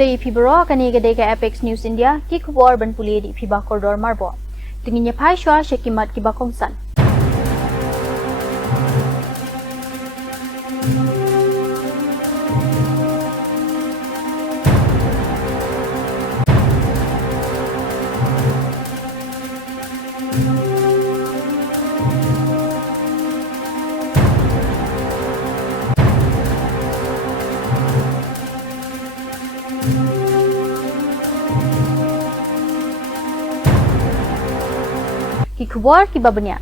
Play Fibro Kanigade Apex News India, Kikubor Banpuli Fiba Corridor Marbo. Tingin Pai Shwa Shekimat Kibakongsan. Kikubor Kibabanya.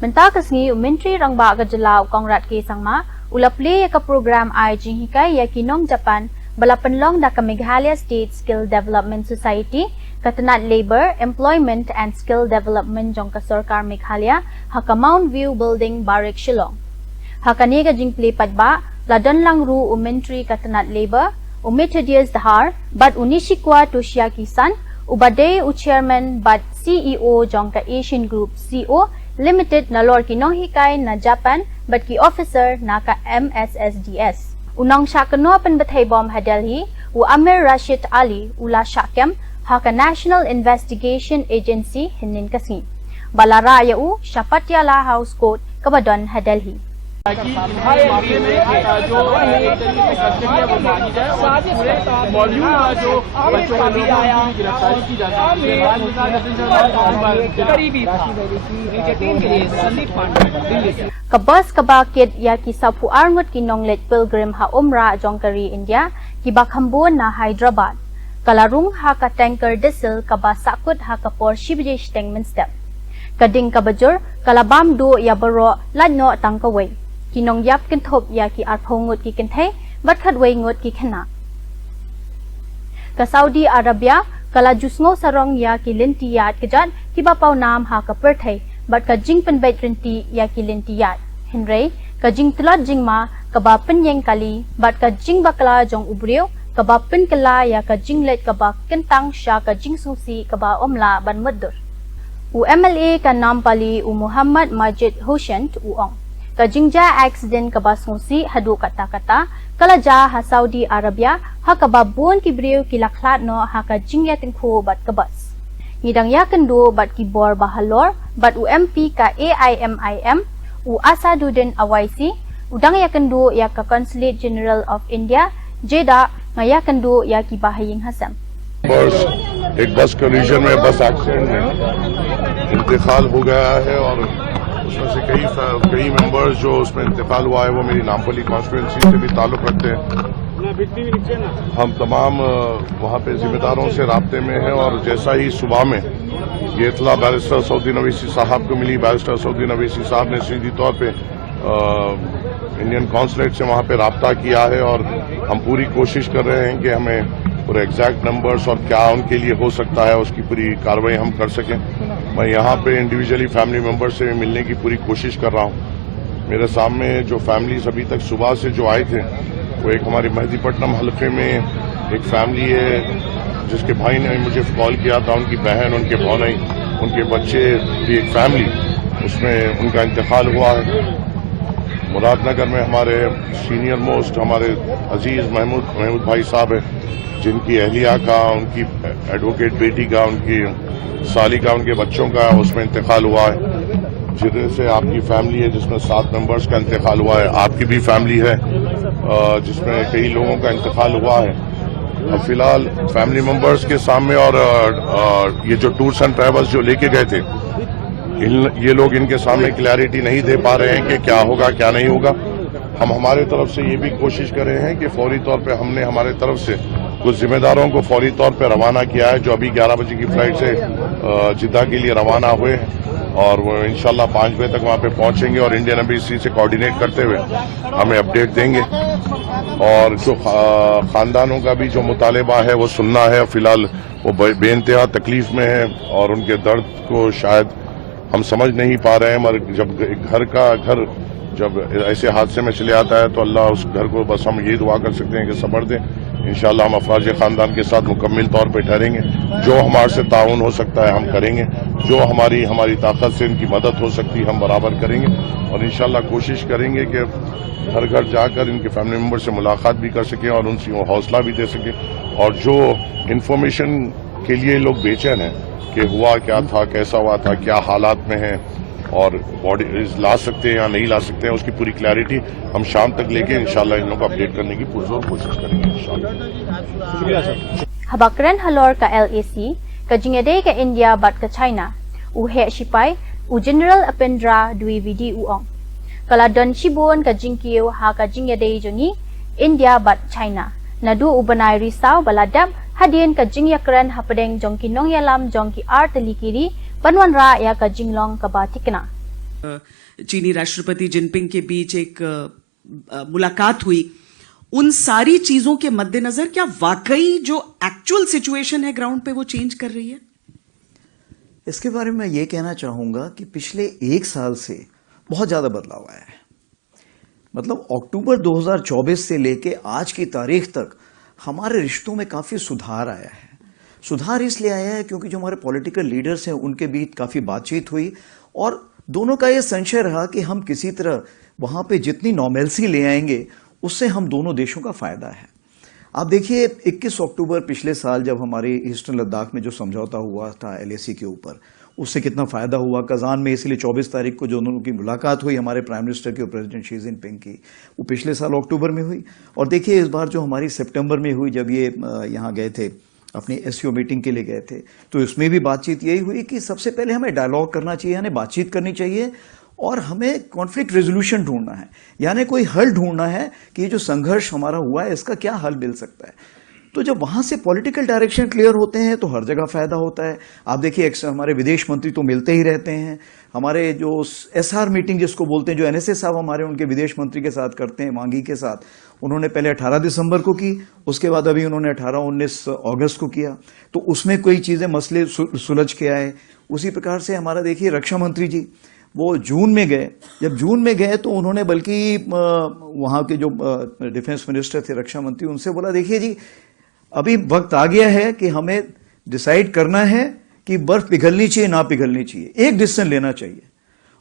Mentakas ngi Menteri Rangba Gajalau Kongrat ke Sangma ulaple ya ka program Aijing Hikai ya kinong Japan balapanlong da ka Meghalaya State Skill Development Society katanat Labor, Employment and Skill Development jong ka Sarkar Meghalaya haka Mount View Building Barik Shillong. Haka ni ka jing play padba ladan lang ru Menteri katanat Labor Umetadias Dahar bad unishikwa Tushia Kisan Ubade Chairman but CEO jong ka Asian Group CO Limited na lor kinong hikay na Japan but ki officer na ka MSSDS. Unang siya kano panbatay bom ha Delhi u Amir Rashid Ali ula syakem ha ka National Investigation Agency hinin kasi. Balara ya u Shapatyala House Court kabadon ha Delhi. Kabas kabakit ya kisapu arngot kinonglet pilgrim ha umrah jongkari India kibakambon na Hyderabad. Kalarung ha ka tanker diesel kabasakut ha ka Porsche British Tengman step. Kading kabajur kalabam do ya baro ladno tangkaway. Kinong yap kentop ya ki arpongot ki kentay bat khadway ngot ki khana. Ka Saudi Arabia kala jusngo sarong ya ki lintiyat kejat ki bapaw nam ha ka perthai bat ka jing penbait rinti ya ki lintiyat. Henry ka jing tlat jing ma ka ba penyeng kali bat ka jing bakla jong ubriu ka ba pen kala ya ka jing let ka ba kentang sya ka jing susi ka ba omla ban mudur. U MLA ka nam pali u Muhammad Majid Hussein uong. Kajingja accident kabas ngusi hadu kata-kata kalaja ha Saudi Arabia ha kababun kibriu kilaklat no ha kajingya tingku bat kabas. Ngidang ya kendo bat kibor bahalor bat UMP ka AIMIM u Asaduddin Awaisi udang ya kendo ya ka Consulate General of India Jeddah ngaya kendo ya ki Bahaying Hasam. एक बस collision में बस accident में इंतकाल हो गया है और उसमें से कई मेंबर्स जो उसमें इंतकाल हुआ है वो मेरी नामपली कॉन्स्टिट्यूंसी से भी ताल्लुक रखते हैं। हम तमाम वहाँ पे जिम्मेदारों से राब्ते में हैं और जैसा ही सुबह में ये इतला बैरिस्टर सऊदीन अवैसी साहब को मिली, बैरिस्टर सऊदीन अवैसी साहब ने सीधी तौर पे इंडियन कॉन्सुलेट से वहाँ पे राब्ता किया है और हम पूरी कोशिश कर रहे हैं कि हमें पूरे एग्जैक्ट नंबर्स और क्या उनके लिए हो सकता है उसकी पूरी कार्रवाई हम कर सकें। मैं यहाँ पे इंडिविजुअली फैमिली मेंबर से मिलने की पूरी कोशिश कर रहा हूँ। मेरे सामने जो फैमिलीज अभी तक सुबह से जो आए थे वो एक हमारी मेहदीपट्टनम हल्के में एक फैमिली है जिसके भाई ने मुझे कॉल किया था, उनकी बहन, उनके भौनाई, उनके बच्चे की एक फैमिली उसमें उनका इंतकाल हुआ है। मुरादनगर में हमारे सीनियर मोस्ट हमारे अजीज महमूद भाई साहब है जिनकी अहलिया का, उनकी एडवोकेट बेटी का, उनकी साली का, उनके बच्चों का उसमें इंतकाल हुआ है। जिधर से आपकी फैमिली है जिसमें 7 मेंबर्स का इंतकाल हुआ है, आपकी भी फैमिली है जिसमें कई लोगों का इंतकाल हुआ है। अब फिलहाल फैमिली मेंबर्स के सामने और ये जो टूर्स एंड ट्रैवल्स जो लेके गए थे ये लोग इनके सामने क्लैरिटी नहीं दे पा रहे हैं कि क्या होगा क्या नहीं होगा। हम हमारे तरफ से ये भी कोशिश कर रहे हैं कि फौरी तौर पे हमने हमारे तरफ से कुछ जिम्मेदारों को फौरी तौर पे रवाना किया है जो अभी 11 बजे की फ्लाइट से जिद्दा के लिए रवाना हुए हैं और वो इंशाल्लाह 5 बजे तक वहाँ पे पहुँचेंगे और इंडियन एम्बेसी से कोऑर्डिनेट करते हुए हमें अपडेट देंगे। और जो खानदानों का भी जो मुतालिबा है वो सुनना है। फिलहाल वो बेइंतहा तकलीफ में है और उनके दर्द को शायद हम समझ नहीं पा रहे हैं, मगर जब घर जब ऐसे हादसे में चले आता है तो अल्लाह उस घर को बस हम यही दुआ कर सकते हैं कि सब्र दें। इंशाल्लाह हम अफराज खानदान के साथ मुकम्मल तौर पे ठहरेंगे। जो हमारे से ताउन हो सकता है हम करेंगे, जो हमारी ताकत से इनकी मदद हो सकती है हम बराबर करेंगे और इंशाल्लाह कोशिश करेंगे कि घर घर जाकर इनके फैमिली मेम्बर से मुलाकात भी कर सकें और उनसे हौसला भी दे सकें और जो इंफॉर्मेशन के लिए लोग बेचैन हैं कि हुआ क्या था, कैसा हुआ था, क्या हालात में है और बॉडी ला सकते हैं या नहीं ला सकते हैं, उसकी पूरी क्लैरिटी हम शाम तक लेके इंशाल्लाह इन लोगों को अपडेट करने की पुरजोर कोशिश करेंगे इंशाल्लाह। Habakren halor ka LAC, ka jingede ka India bat ka China, u he shipai, u General Apendra dui vidi uong. Kala don shibon ka jingkiyo ha ka jingede joni, India bat China. Nadu ubanai risau baladam, hadien ka jingyakren hapadeng jongki nong yalam jongki artelikiri, बनवन रा या का जिंगलोंग का बातिकना। चीनी राष्ट्रपति Jinping के बीच एक मुलाकात हुई, उन सारी चीजों के मद्देनजर क्या वाकई जो एक्चुअल सिचुएशन है ग्राउंड पे वो चेंज कर रही है? इसके बारे में ये कहना चाहूंगा कि पिछले 1 साल से बहुत ज्यादा बदलाव आया है। मतलब अक्टूबर 2024 से लेके आज की तारीख तक हमारे रिश्तों में काफी सुधार आया है। सुधार इसलिए आया है क्योंकि जो हमारे पॉलिटिकल लीडर्स हैं उनके बीच काफी बातचीत हुई और दोनों का ये संशय रहा कि हम किसी तरह वहां पे जितनी नॉर्मेल्सी ले आएंगे उससे हम दोनों देशों का फायदा है। आप देखिए 21 अक्टूबर पिछले साल जब हमारे ईस्टर्न लद्दाख में जो समझौता हुआ था LAC के ऊपर, उससे कितना फायदा हुआ। कजान में इसलिए 24 तारीख को जो उन्होंने की मुलाकात हुई हमारे प्राइम मिनिस्टर की और प्रेसिडेंट शी जिनपिंग की, वो पिछले साल अक्टूबर में हुई। और देखिए इस बार जो हमारी सितंबर में हुई जब ये यहाँ गए थे अपनी SCO मीटिंग के लिए गए थे, तो इसमें भी बातचीत यही हुई कि सबसे पहले हमें डायलॉग करना चाहिए, हमें बातचीत करनी चाहिए और हमें कॉन्फ्लिक्ट रेजोल्यूशन ढूंढना है, यानी कोई हल ढूंढना है कि ये जो संघर्ष हमारा हुआ है इसका क्या हल मिल सकता है। तो जब वहां से पॉलिटिकल डायरेक्शन क्लियर होते हैं तो हर जगह फायदा होता है। आप देखिए हमारे विदेश मंत्री तो मिलते ही रहते हैं, हमारे जो SR मीटिंग जिसको बोलते हैं, जो NSA साहब हमारे उनके विदेश मंत्री के साथ करते हैं, मांगी के साथ, उन्होंने पहले 18 दिसंबर को की, उसके बाद अभी उन्होंने 18-19 अगस्त को किया, तो उसमें कोई चीजें मसले सुलझ के आए। उसी प्रकार से हमारा देखिए रक्षा मंत्री जी वो जून में गए, जब जून में गए तो उन्होंने बल्कि वहां के जो डिफेंस मिनिस्टर थे, रक्षा मंत्री, उनसे बोला देखिए जी अभी वक्त आ गया है कि हमें डिसाइड करना है कि बर्फ पिघलनी चाहिए ना पिघलनी चाहिए, एक डिसीजन लेना चाहिए।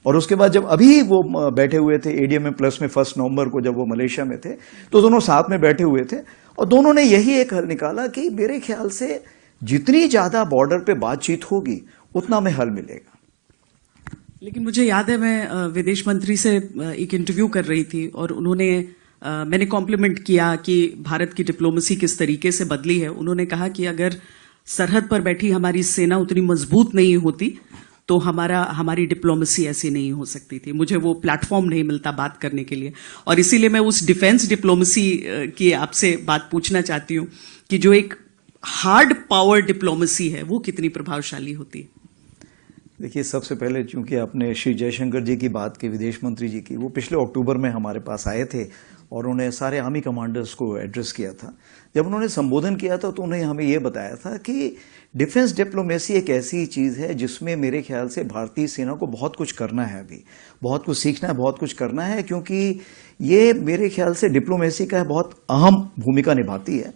और उसके बाद जब अभी वो बैठे हुए थे ADM प्लस में 1 नवंबर को जब वो मलेशिया में थे, तो दोनों साथ में बैठे हुए थे और दोनों ने यही एक हल निकाला कि मेरे ख्याल से जितनी ज्यादा बॉर्डर पे बातचीत होगी उतना में हल मिलेगा। लेकिन मुझे याद है मैं विदेश मंत्री से एक इंटरव्यू कर रही थी और उन्होंने मैंने कॉम्प्लीमेंट किया कि भारत की डिप्लोमेसी किस तरीके से बदली है। उन्होंने कहा कि अगर सरहद पर बैठी हमारी सेना उतनी मजबूत नहीं होती तो हमारी डिप्लोमेसी ऐसी नहीं हो सकती थी, मुझे वो प्लेटफॉर्म नहीं मिलता बात करने के लिए। और इसीलिए मैं उस डिफेंस डिप्लोमेसी की आपसे बात पूछना चाहती हूँ कि जो एक हार्ड पावर डिप्लोमेसी है वो कितनी प्रभावशाली होती है? देखिए सबसे पहले चूंकि आपने श्री जयशंकर जी की बात की, विदेश मंत्री जी की, वो पिछले अक्टूबर में हमारे पास आए थे और उन्होंने सारे आर्मी कमांडर्स को एड्रेस किया था। जब उन्होंने संबोधन किया था तो उन्होंने हमें ये बताया था कि डिफेंस डिप्लोमेसी एक ऐसी चीज है जिसमें मेरे ख्याल से भारतीय सेना को बहुत कुछ करना है, अभी बहुत कुछ सीखना है, बहुत कुछ करना है, क्योंकि ये मेरे ख्याल से डिप्लोमेसी का बहुत अहम भूमिका निभाती है।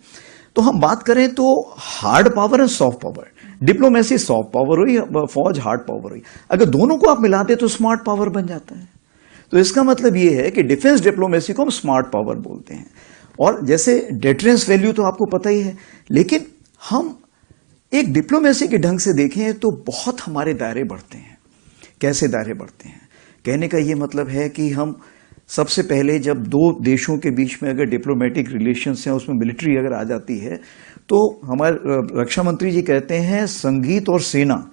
तो हम बात करें तो hard power and soft power, diplomacy soft power हुई, फौज हार्ड पावर हुई, अगर दोनों को आप मिलाते तो स्मार्ट पावर बन जाता है। तो इसका मतलब ये है कि डिफेंस डिप्लोमेसी को हम स्मार्ट पावर बोलते हैं। और जैसे डेटरेंस वैल्यू तो आपको पता ही है, लेकिन हम एक डिप्लोमेसी के ढंग से देखें तो बहुत हमारे दायरे बढ़ते हैं। कैसे दायरे बढ़ते हैं? कहने का ये मतलब है कि हम सबसे पहले जब दो देशों के बीच में अगर डिप्लोमेटिक रिलेशंस हैं, उसमें मिलिट्री अगर आ जाती है, तो हमारे रक्षा मंत्री जी कहते हैं संगीत और सेना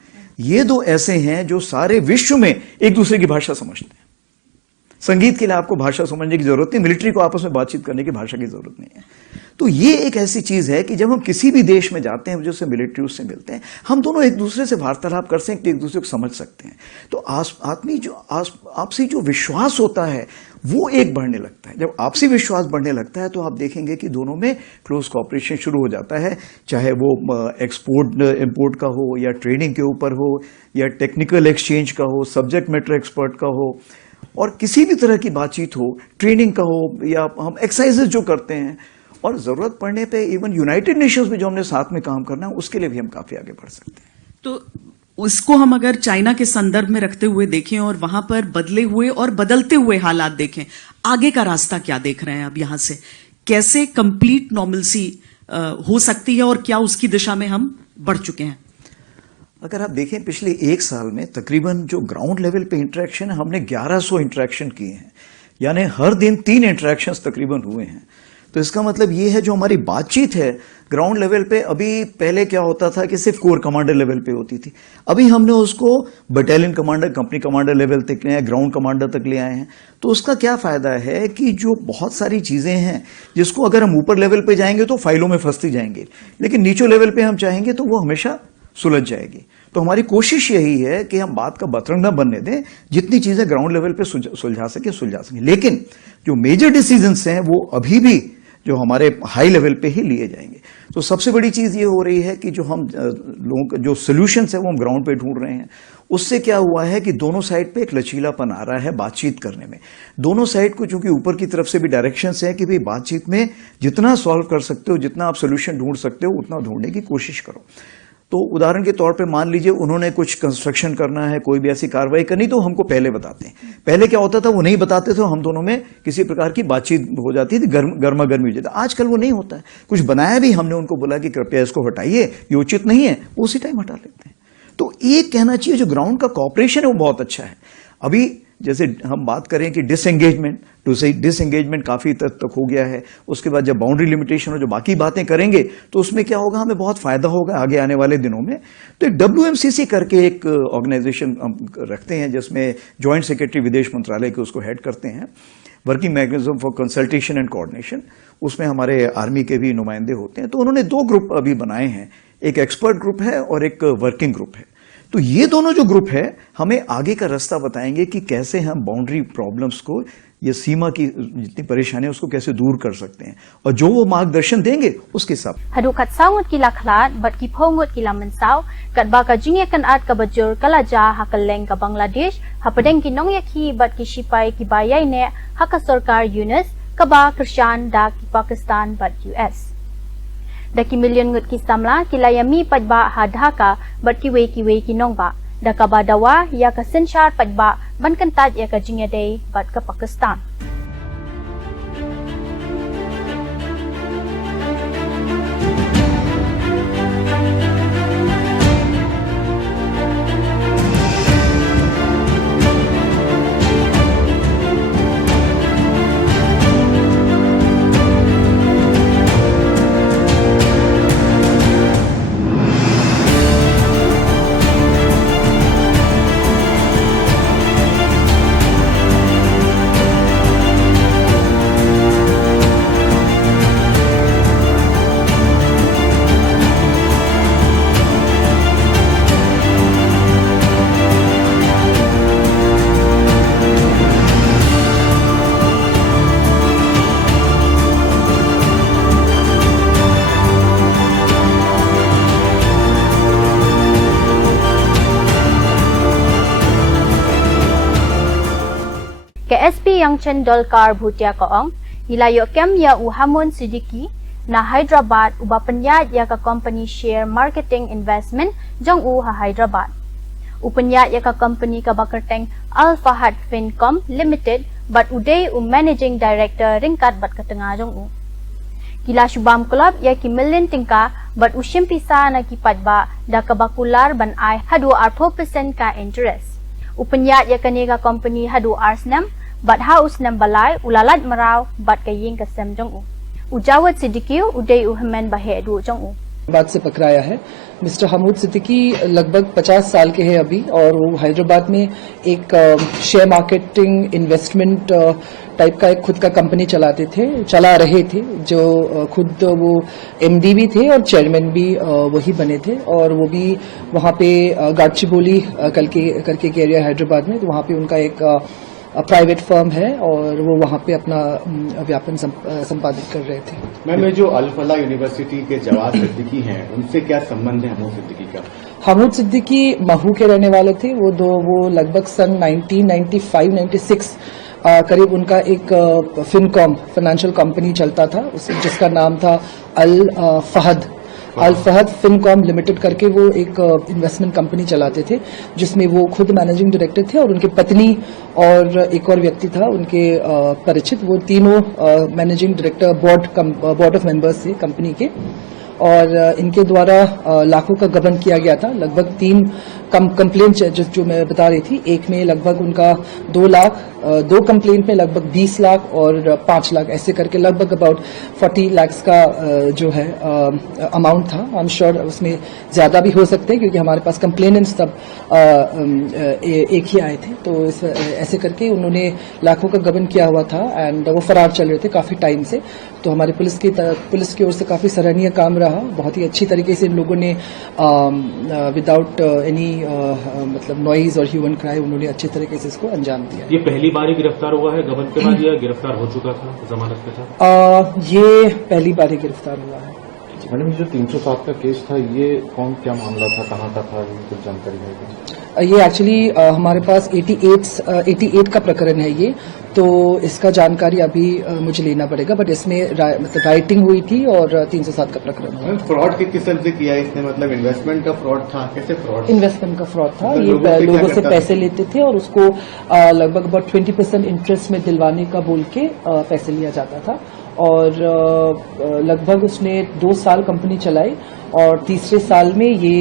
ये दो ऐसे हैं जो सारे विश्व में एक दूसरे की भाषा समझते हैं। संगीत के लिए आपको भाषा समझने की जरूरत नहीं, मिलिट्री को आपस में बातचीत करने की भाषा की जरूरत नहीं है। तो ये एक ऐसी चीज है कि जब हम किसी भी देश में जाते हैं, जैसे मिलिट्री उससे मिलते हैं, हम दोनों एक दूसरे से वार्तालाप कर सकते हैं, एक दूसरे को समझ सकते हैं। तो आपसी जो विश्वास होता है वो एक बढ़ने लगता है। जब आपसी विश्वास बढ़ने लगता है तो आप देखेंगे कि दोनों में क्लोज कॉपरेशन शुरू हो जाता है, चाहे वो एक्सपोर्ट इंपोर्ट का हो या ट्रेडिंग के ऊपर हो या टेक्निकल एक्सचेंज का हो, सब्जेक्ट मैटर एक्सपर्ट का हो, और किसी भी तरह की बातचीत हो, ट्रेनिंग का हो, या हम एक्सरसाइजेज जो करते हैं, और जरूरत पड़ने पे इवन यूनाइटेड नेशंस में जो हमने साथ में काम करना है उसके लिए भी हम काफी आगे बढ़ सकते हैं। तो उसको हम अगर चाइना के संदर्भ में रखते हुए देखें और वहां पर बदले हुए और बदलते हुए हालात देखें, आगे का रास्ता क्या देख रहे हैं अब यहां से? कैसे कंप्लीट नॉर्मलसी हो सकती है और क्या उसकी दिशा में हम बढ़ चुके हैं? अगर आप देखें पिछले एक साल में तकरीबन जो ग्राउंड लेवल पे इंटरेक्शन है, हमने 1100 इंटरेक्शन किए हैं, यानी हर दिन 3 इंटरेक्शंस तकरीबन हुए हैं। तो इसका मतलब ये है जो हमारी बातचीत है ग्राउंड लेवल पे, अभी पहले क्या होता था कि सिर्फ कोर कमांडर लेवल पे होती थी, अभी हमने उसको battalion commander, company commander level तक ले आए, ग्राउंड कमांडर तक ले आए हैं। तो उसका क्या फायदा है कि जो बहुत सारी चीजें हैं जिसको अगर हम ऊपर लेवल पे जाएंगे तो फाइलों में फंसती जाएंगे, लेकिन नीचे लेवल पे हम चाहेंगे तो वो हमेशा सुलझ जाएगी। तो हमारी कोशिश यही है कि हम बात का बतरंग न बनने दें, जितनी चीजें ग्राउंड लेवल पे सुलझा सके। लेकिन जो मेजर डिसीजंस हैं वो अभी भी जो हमारे हाई लेवल पे ही लिए जाएंगे। तो सबसे बड़ी चीज ये हो रही है कि जो हम लोगों जो सोल्यूशंस है वो हम ग्राउंड पे ढूंढ रहे हैं। उससे क्या हुआ है कि दोनों साइड पे एक लचीलापन आ रहा है बातचीत करने में। दोनों साइड को चूंकि ऊपर की तरफ से भी डायरेक्शंस है कि भाई बातचीत में जितना सॉल्व कर सकते हो, जितना आप सोल्यूशन ढूंढ सकते हो, उतना ढूंढने की कोशिश करो। तो उदाहरण के तौर पे मान लीजिए उन्होंने कुछ कंस्ट्रक्शन करना है, कोई भी ऐसी कार्रवाई करनी, तो हमको पहले बताते हैं। पहले क्या होता था, वो नहीं बताते थे, हम दोनों में किसी प्रकार की बातचीत हो जाती थी, गर्मा गर्मी हो जाती। आजकल वो नहीं होता है। कुछ बनाया भी, हमने उनको बोला कि कृपया इसको हटाइए, ये उचित नहीं है, वो उसी टाइम हटा लेते हैं। तो ये कहना चाहिए जो ग्राउंड का कॉपरेशन है वो बहुत अच्छा है। अभी जैसे हम बात करें कि डिसएंगेजमेंट डिसएंगेजमेंट काफी तक हो गया है। उसके बाद जब बाउंड्री लिमिटेशन और जो बाकी बातें करेंगे तो उसमें क्या होगा, हमें बहुत फायदा होगा आगे आने वाले दिनों में। तो एक WMCC करके एक ऑर्गेनाइजेशन रखते हैं जिसमें ज्वाइंट सेक्रेटरी विदेश मंत्रालय के उसको हेड करते हैं, working mechanism for consultation and coordination. उसमें हमारे आर्मी के भी नुमाइंदे होते हैं। तो उन्होंने 2 ग्रुप अभी बनाए हैं, एक एक्सपर्ट ग्रुप है और एक वर्किंग ग्रुप है। तो ये दोनों जो ग्रुप है हमें आगे का रास्ता बताएंगे कि कैसे हम बाउंड्री प्रॉब्लम्स को, ये सीमा की जितनी परेशानी है उसको कैसे दूर कर सकते हैं, और जो वो मार्गदर्शन देंगे उसके हिसाब। Hadukat sangut kila khlat bat ki phongut kila mensau kat ba ka jingya kan at ka bajur kala ja hakaleng ka Bangladesh hapadeng ki nong yakhi bat ki shipai ki bayai ne haka sarkar Yunus ka ba Krishan da ki Pakistan bat US. Da ki million ngut ki samla kila yami pat ba hadhaka bat ki we ki nong ba da ka ba dawa ya ka senshar pat ba ban kan tat ya ka jingya day bat ka Pakistan. Ke SP yang Cendolkar Bhutia Koong, hilayo kem ya Uhamun Siddiqui, na Hyderabad uba penyat ya ka company share marketing investment jong u ha Hyderabad. Upenyat ya ka company ka bakerteng Al Fahad Fincom Limited bat uday managing director ringkat bat katengah jong u. Kila Shubham Club ya ki million tingka bat ushim pisa na ki padba da ka bakular ban ai hadu 4% ka interest. Upenyat ya kanega company hadu arsnam bat haus nam balai ulalat marau bat kaying kasem jong u. Ujawat Siddiqui uday uhman bahe du jong u. बात से पकड़ाया है। Mister Hamood Siddiqui लगभग 50 साल के हैं अभी, और वो हैदराबाद में एक शेयर मार्केटिंग इन्वेस्टमेंट टाइप का एक खुद का कंपनी चला रहे थे, जो खुद वो MD भी थे और चेयरमैन भी वही बने थे, और वो भी वहाँ पे गाडचिबोली करके एक एरिया हैदराबाद में, तो वहाँ पे उनका एक प्राइवेट फर्म है और वो वहाँ पे अपना व्यापन संपादित कर रहे थे। मैम, ये जो अल फलाह यूनिवर्सिटी के जवाद सिद्दीकी हैं, उनसे क्या संबंध है हमूद सिद्दीकी का? हमूद सिद्दीकी महू के रहने वाले थे। वो लगभग सन 1995-96 करीब उनका एक फिनकॉम फाइनेंशियल कंपनी चलता था, जिसका नाम था अल फहद अल फहद फिनकॉम लिमिटेड करके वो एक इन्वेस्टमेंट कंपनी चलाते थे, जिसमें वो खुद मैनेजिंग डायरेक्टर थे और उनके पत्नी और एक और व्यक्ति था उनके परिचित। वो तीनों managing director board of members थे कंपनी के, और इनके द्वारा लाखों का गबन किया गया था। लगभग 3 कंप्लेंट जो मैं बता रही थी, एक में लगभग उनका 2 लाख, 2 कंप्लेंट में लगभग 20 लाख और 5 लाख, ऐसे करके लगभग अबाउट 40 लाख का जो है अमाउंट था। आई एम श्योर उसमें ज्यादा भी हो सकते हैं क्योंकि हमारे पास कंप्लेनेंट्स तब एक ही आए थे। तो ऐसे करके उन्होंने लाखों का गबन किया हुआ था एंड वो फरार चल रहे थे काफी टाइम से। तो हमारी पुलिस की ओर से काफी सराहनीय काम रहा। बहुत ही अच्छी तरीके से इन लोगों ने विदाउट एनी मतलब नॉइज और ह्यूमन क्राई उन्होंने अच्छे तरीके से इसको अंजाम दिया। ये पहली बार ही गिरफ्तार हुआ है गबन के बाद या गिरफ्तार हो चुका था जमानत के साथ? ये पहली बार ही गिरफ्तार हुआ है। मैडम, ये जो 307 का केस था, ये क्या मामला था, कहाँ का था, कुछ जानकारी है? ये एक्चुअली हमारे पास 88 का प्रकरण है ये, तो इसका जानकारी अभी मुझे लेना पड़ेगा, बट इसमें मतलब राइटिंग हुई थी और 307 का प्रकरण है। फ्रॉड किस किस्म से किया इसने, मतलब इन्वेस्टमेंट का फ्रॉड था, कैसे फ्रॉड? इन्वेस्टमेंट का फ्रॉड था। ये लोगों से पैसे लेते थे और उसको लगभग अबाउट 20% इंटरेस्ट में दिलवाने का बोल के पैसे लिया जाता था, और लगभग उसने 2 साल कंपनी चलाई और तीसरे साल में ये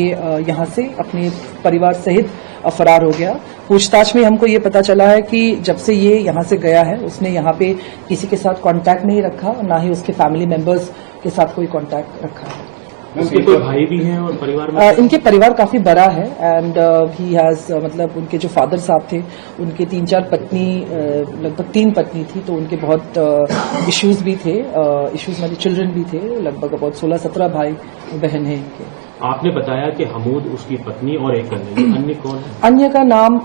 यहाँ से अपने परिवार सहित फरार हो गया। पूछताछ में हमको ये पता चला है कि जब से ये यहाँ से गया है उसने यहाँ पे किसी के साथ कांटेक्ट नहीं रखा, ना ही उसके फैमिली मेंबर्स के साथ कोई कांटेक्ट रखा है। उसके कोई भाई भी हैं और परिवार में? इनके परिवार काफी बड़ा है एंड ही हैज मतलब उनके जो फादर साहब थे उनके 3-4 पत्नी, लगभग 3 पत्नी थी, तो उनके बहुत इश्यूज भी थे, इश्यूज मतलब चिल्ड्रन भी थे, लगभग बहुत 16-17 भाई बहन हैं इनके। आपने बताया कि हमूद उसकी पत्नी और एक अन्य कौन है? अन्य का नाम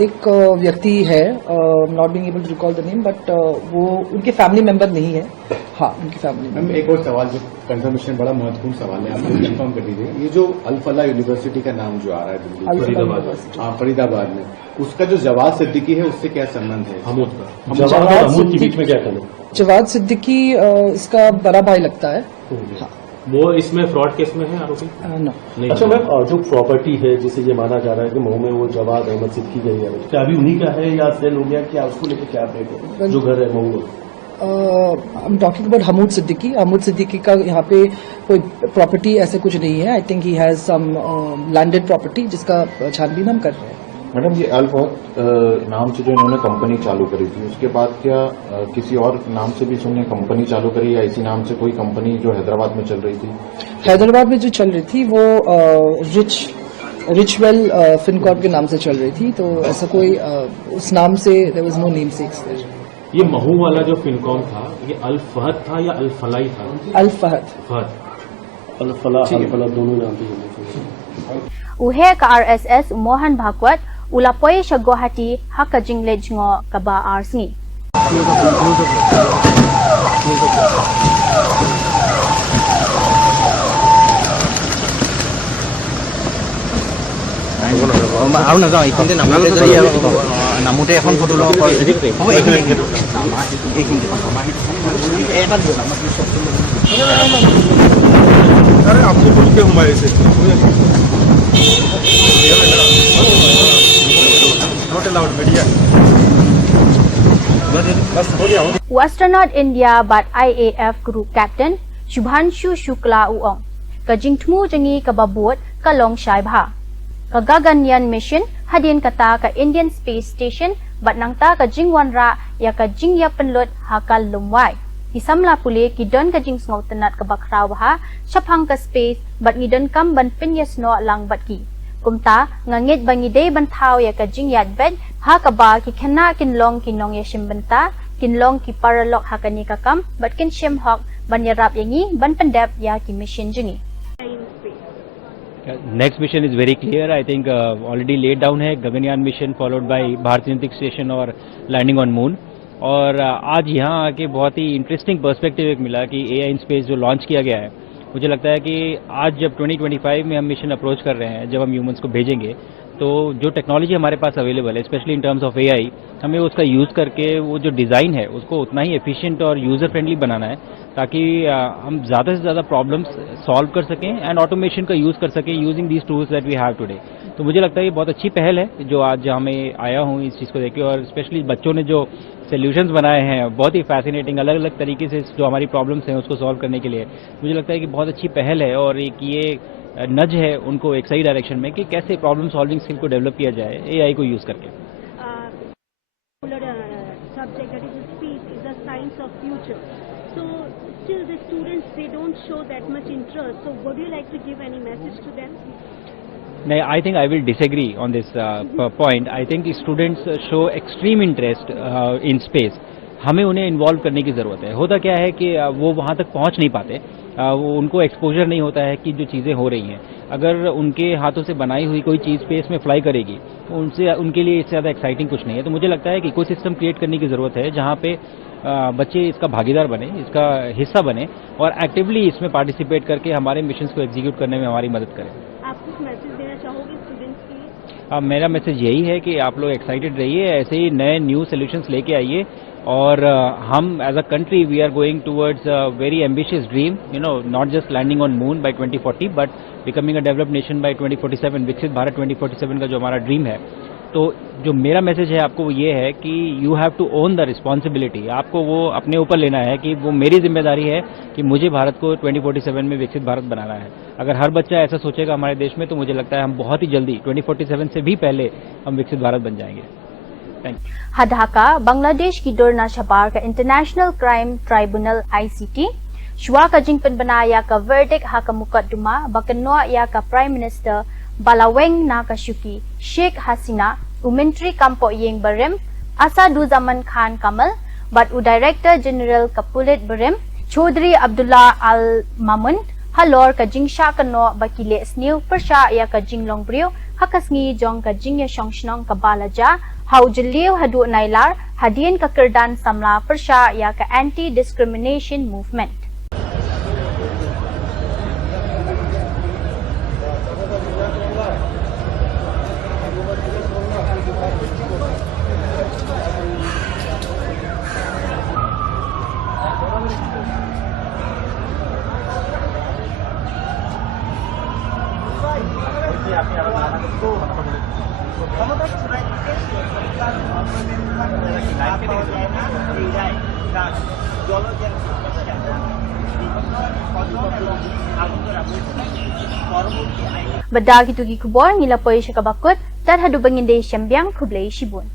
एक व्यक्ति है, not being able to recall the name, but वो उनके फैमिली मेंबर नहीं है। हाँ, उनकी फैमिली मेंबर। एक और सवाल, जो कंफर्मेशन बड़ा महत्वपूर्ण सवाल है, आप कंफर्म कर दीजिए। ये जो अल फलाह यूनिवर्सिटी का नाम जो आ रहा है दिल्ली फरीदाबाद में, उसका जो जवाद सिद्दीकी है उससे क्या संबंध है? हमूद का हमूद के बीच में क्या करें? जवाद सिद्दीकी इसका बड़ा भाई लगता है। हाँ, वो इसमें फ्रॉड केस में है आरोपी? नहीं। अच्छा मैम, जो प्रॉपर्टी है जिसे ये माना जा रहा है कि मऊ में वो जवाद अहमद सिद्दीकी गई है, क्या अभी उन्हीं का है या सेल हो गया, क्या उसको लेकर क्या अपडेट है जो घर है मऊ में? I am talking about Hamood Siddiqui. Hamood Siddiqui का यहाँ पे कोई प्रॉपर्टी ऐसे कुछ नहीं है। I think he has some landed property जिसका छानबीन हम कर रहे हैं। मैडम, ये अल फहद नाम से जो इन्होंने कंपनी चालू करी थी, उसके बाद क्या किसी और नाम से भी इन्होंने कंपनी चालू करी या इसी नाम से कोई कंपनी जो हैदराबाद में चल रही थी? हैदराबाद में जो चल रही थी वो रिचवेल फिनकॉर्प के नाम से चल रही थी, तो ऐसा कोई उस नाम से there was no namesakes there. ये महू वाला जो फिनकॉम था, ये अल फहद था या अल फलाई था? अल फहद। अल फलाह दोनों नाम पे। Uhe ka RSS Mohan Bhagwat ulapoi sya Guwahati haka jingle jingo kaba arsngi. আৰু নাযাওঁ, এইখিনিতে নামোতে যদি নামোতে এখন ফটো ল'ব পাৰোঁ। হ'ব, এইখিনি आपको बोल के हमारे से not allowed media. Western North India bat IAF group captain Shubhanshu Shukla uong kajingtmu jangi kababot kalong shai bha kagaganyan mission hadin kata ka Indian Space Station bat nangta ka jingwanra ya ka jingya penlut hakal lumwai isamla pule ki don ka jing sngaw tenat ka bakraw ha shaphang ka space bat ngidon kam ban pinyas no lang bat ki kumta ngangit bangide bantaw ya ka jingyat bed ha ka ba ki khana kin long kinong ya shimbanta kinlong ki paralok hakani kakam bat kin shim hok ban yarap yangi ban pendap ya ki mission jingi. Next mission is very clear. I think already laid down है Gaganyaan mission followed by भारतीय अंतरिक्ष station और landing on moon. और आज यहाँ आके बहुत ही interesting perspective एक मिला कि एआई इन स्पेस जो लॉन्च किया गया है, मुझे लगता है कि आज जब 2025 में हम मिशन अप्रोच कर रहे हैं, जब हम ह्यूमंस को भेजेंगे, तो जो टेक्नोलॉजी हमारे पास अवेलेबल है, specially in terms of AI, हमें उसका यूज़ करके वो जो डिज़ाइन है उसको उतना ही एफिशिएंट और यूज़र फ्रेंडली बनाना है ताकि हम ज़्यादा से ज़्यादा प्रॉब्लम्स सॉल्व कर सकें एंड ऑटोमेशन का यूज़ कर सकें using these tools that we have today. तो मुझे लगता है ये बहुत अच्छी पहल है जो आज जहाँ मैं आया हूँ इस चीज़ को देख के, और स्पेशली बच्चों ने जो सोल्यूशंस बनाए हैं बहुत ही फैसिनेटिंग, अलग अलग तरीके से जो हमारी प्रॉब्लम्स हैं उसको सॉल्व करने के लिए मुझे लगता है कि बहुत अच्छी पहल है और एक ये नज है उनको एक सही डायरेक्शन में कि कैसे प्रॉब्लम सॉल्विंग स्किल को डेवलप किया जाए एआई को यूज़ करके। Subject that is speech is the science of future. So still the students, they don't show that much interest. So would you like to give any message to them? No, I think I will disagree on this point. I think students show extreme interest in space. हमें उन्हें involve करने की ज़रूरत है। होता क्या है कि वो वहाँ तक पहुँच नहीं पाते, वो उनको एक्सपोजर नहीं होता है कि जो चीज़ें हो रही हैं। अगर उनके हाथों से बनाई हुई कोई चीज़ स्पेस में फ्लाई करेगी तो उनसे उनके लिए इससे ज़्यादा एक्साइटिंग कुछ नहीं है। तो मुझे लगता है कि इकोसिस्टम क्रिएट करने की ज़रूरत है जहाँ पे बच्चे इसका भागीदार बने, इसका हिस्सा बने और एक्टिवली इसमें पार्टिसिपेट करके हमारे मिशंस को एग्जीक्यूट करने में हमारी मदद करें। आप कुछ मैसेज देना चाहोगे स्टूडेंट्स के लिए? मेरा मैसेज यही है कि आप लोग एक्साइटेड रहिए, ऐसे ही नए न्यू सोल्यूशंस लेके आइए और हम as a country we are going towards a very ambitious dream, you know, not just landing on moon by 2040 but becoming a developed nation by 2047, Viksit Bharat 2047 का जो हमारा ड्रीम है। तो जो मेरा मैसेज है आपको वो ये है कि you have to own the responsibility, आपको वो अपने ऊपर लेना है कि वो मेरी जिम्मेदारी है कि मुझे भारत को 2047 में विकसित भारत बनाना है। अगर हर बच्चा ऐसा सोचेगा हमारे देश में तो मुझे लगता है हम बहुत ही जल्दी 2047 से भी पहले हम विकसित भारत बन जाएंगे। ढाका बांग्लादेश की डोरना छपार का इंटरनेशनल क्राइम ट्राइब्यूनल ICT शुआ का जिंगपन बना या का वर्डिक हा का मुकदमा बकनवा या का प्राइम मिनिस्टर बालावेंग ना का शुकी शेख हसीना उमेंट्री कंपो येंग बरेम असादुज्जामान खान कमल बट डायरेक्टर जनरल का पुलिस बरेम चौधरी अब्दुल्ला अल मामुन हलोर का जिंगशा का नो बकीले स्नीव प्रशा या का जिंगलोंग ब्रियो हकसंगी जोंग का जिंग शोंगशनोंग का बालाजा हाउजलियो हदु नाइलार हदियन का किरदान समला प्रशा या का anti discrimination movement. Beda gitu gi kubor ngila poy syakabakut tar hadu banginde syambiang kublai shibun.